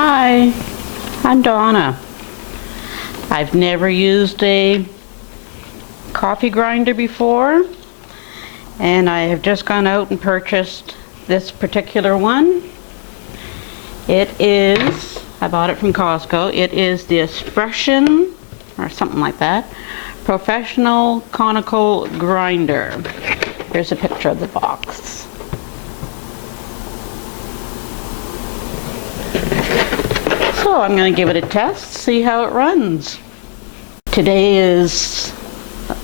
Hi, I'm Donna. I've never used a coffee grinder before, and I have just gone out and purchased this particular one. It is, I bought it from Costco. It is the Espressione, or something like that, professional conical grinder. Here's a picture of the box. So I'm going to give it a test, see how it runs. Today is,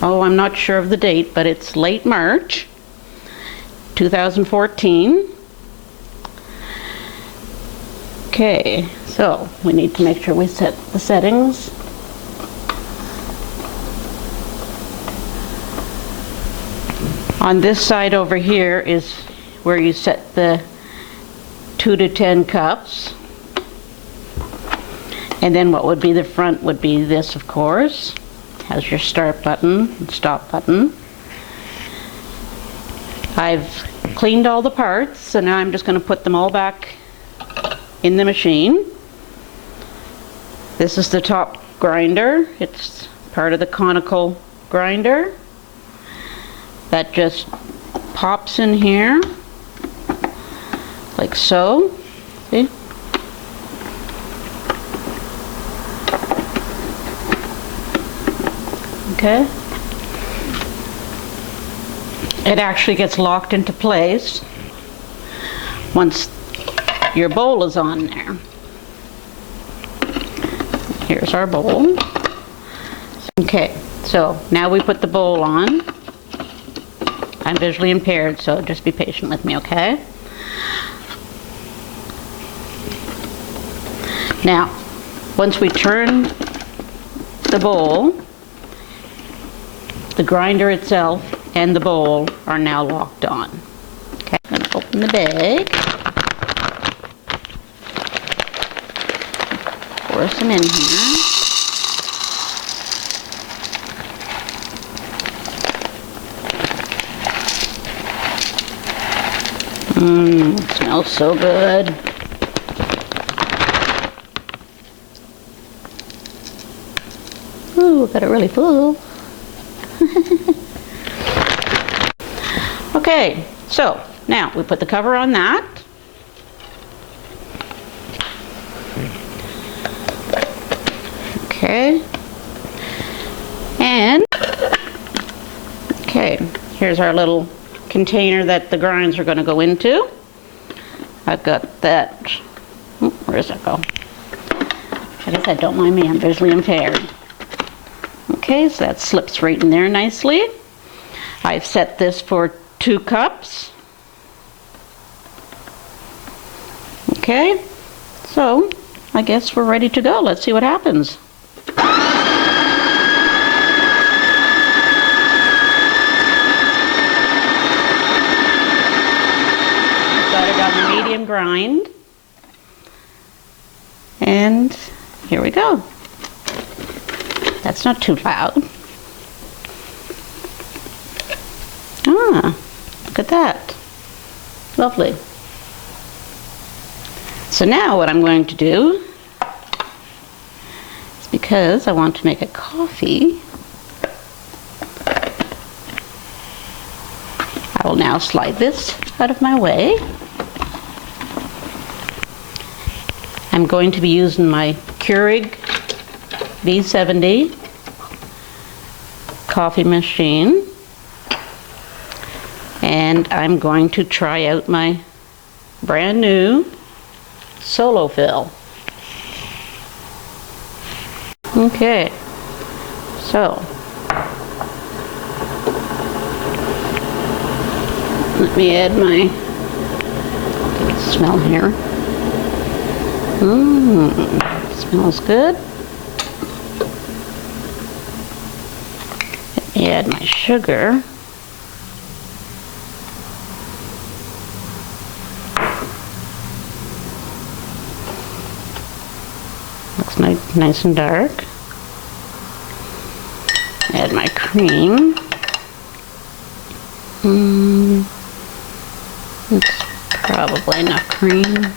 I'm not sure of the date, but it's late March 2014. Okay, so we need to make sure we set the settings. On this side over here is where you set the 2 to 10 cups. And then what would be the front would be this, of course. Has your start button and stop button. I've cleaned all the parts, so now I'm just going to put them all back in the machine. This is the top grinder. It's part of the conical grinder. That just pops in here, like so. See? Okay. It actually gets locked into place once your bowl is on there. Here's our bowl. Okay, so now we put the bowl on. I'm visually impaired, so just be patient with me, okay? Now, once we turn the bowl, the grinder itself and the bowl are now locked on. Okay, I'm going to open the bag. Pour some in here. It smells so good. Ooh, got it really full. Okay, so now we put the cover on that. Okay. And, okay, here's our little container that the grinds are going to go into. I've got that. Where does that go? Like I said, don't mind me, I'm visually impaired. Okay, so that slips right in there nicely. I've set this for 2 cups. Okay, so I guess we're ready to go. Let's see what happens. Got it on the medium grind. And here we go. That's not too loud. Ah, look at that. Lovely. So now what I'm going to do is, because I want to make a coffee, I will now slide this out of my way. I'm going to be using my Keurig B70 coffee machine, and I'm going to try out my brand new Solofill. Okay, so let me add my smell here. Smells good. Let me add my sugar. Looks nice and dark. Add my cream. It's probably enough cream.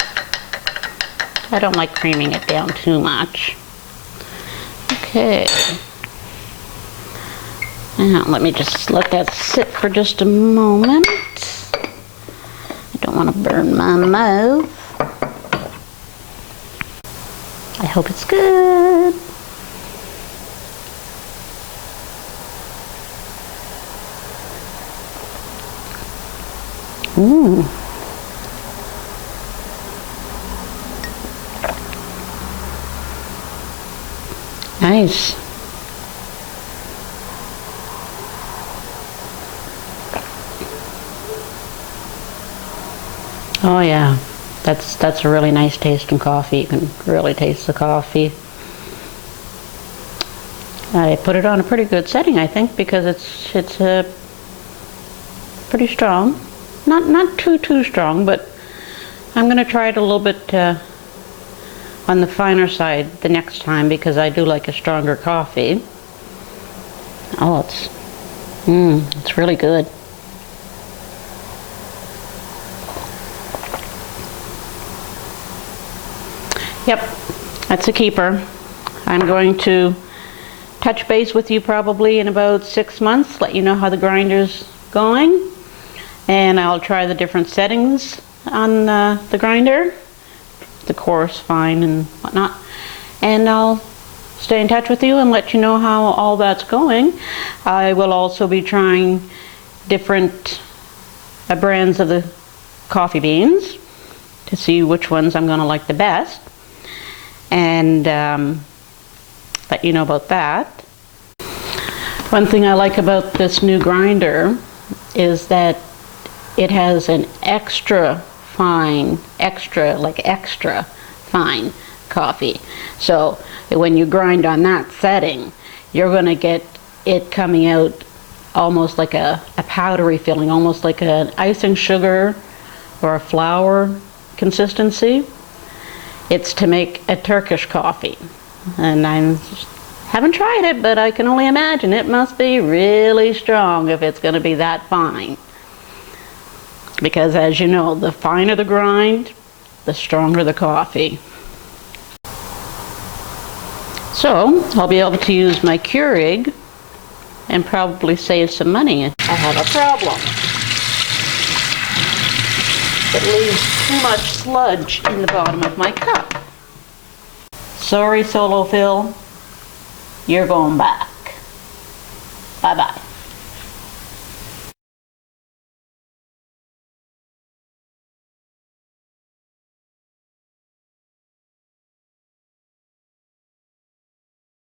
I don't like creaming it down too much. Okay. Now let me just let that sit for just a moment. I don't want to burn my mouth. I hope it's good. Mmm. Nice. Oh yeah, that's a really nice tasting coffee. You can really taste the coffee. I put it on a pretty good setting, I think, because it's pretty strong. Not too strong, but I'm gonna try it a little bit on the finer side the next time, because I do like a stronger coffee. Oh, it's really good. Yep, that's a keeper. I'm going to touch base with you probably in about 6 months, let you know how the grinder's going, and I'll try the different settings on the grinder, the coarse, fine, and whatnot, and I'll stay in touch with you and let you know how all that's going. I will also be trying different brands of the coffee beans to see which ones I'm going to like the best, and let you know about that. One thing I like about this new grinder is that it has an extra fine coffee. So when you grind on that setting, you're going to get it coming out almost like a powdery feeling, almost like an icing sugar or a flour consistency. It's to make a Turkish coffee, and I haven't tried it, but I can only imagine it must be really strong if it's going to be that fine. Because as you know, the finer the grind, the stronger the coffee. So I'll be able to use my Keurig and probably save some money. I have a problem. It leaves too much sludge in the bottom of my cup. Sorry, Solofill, you're going back. Bye-bye.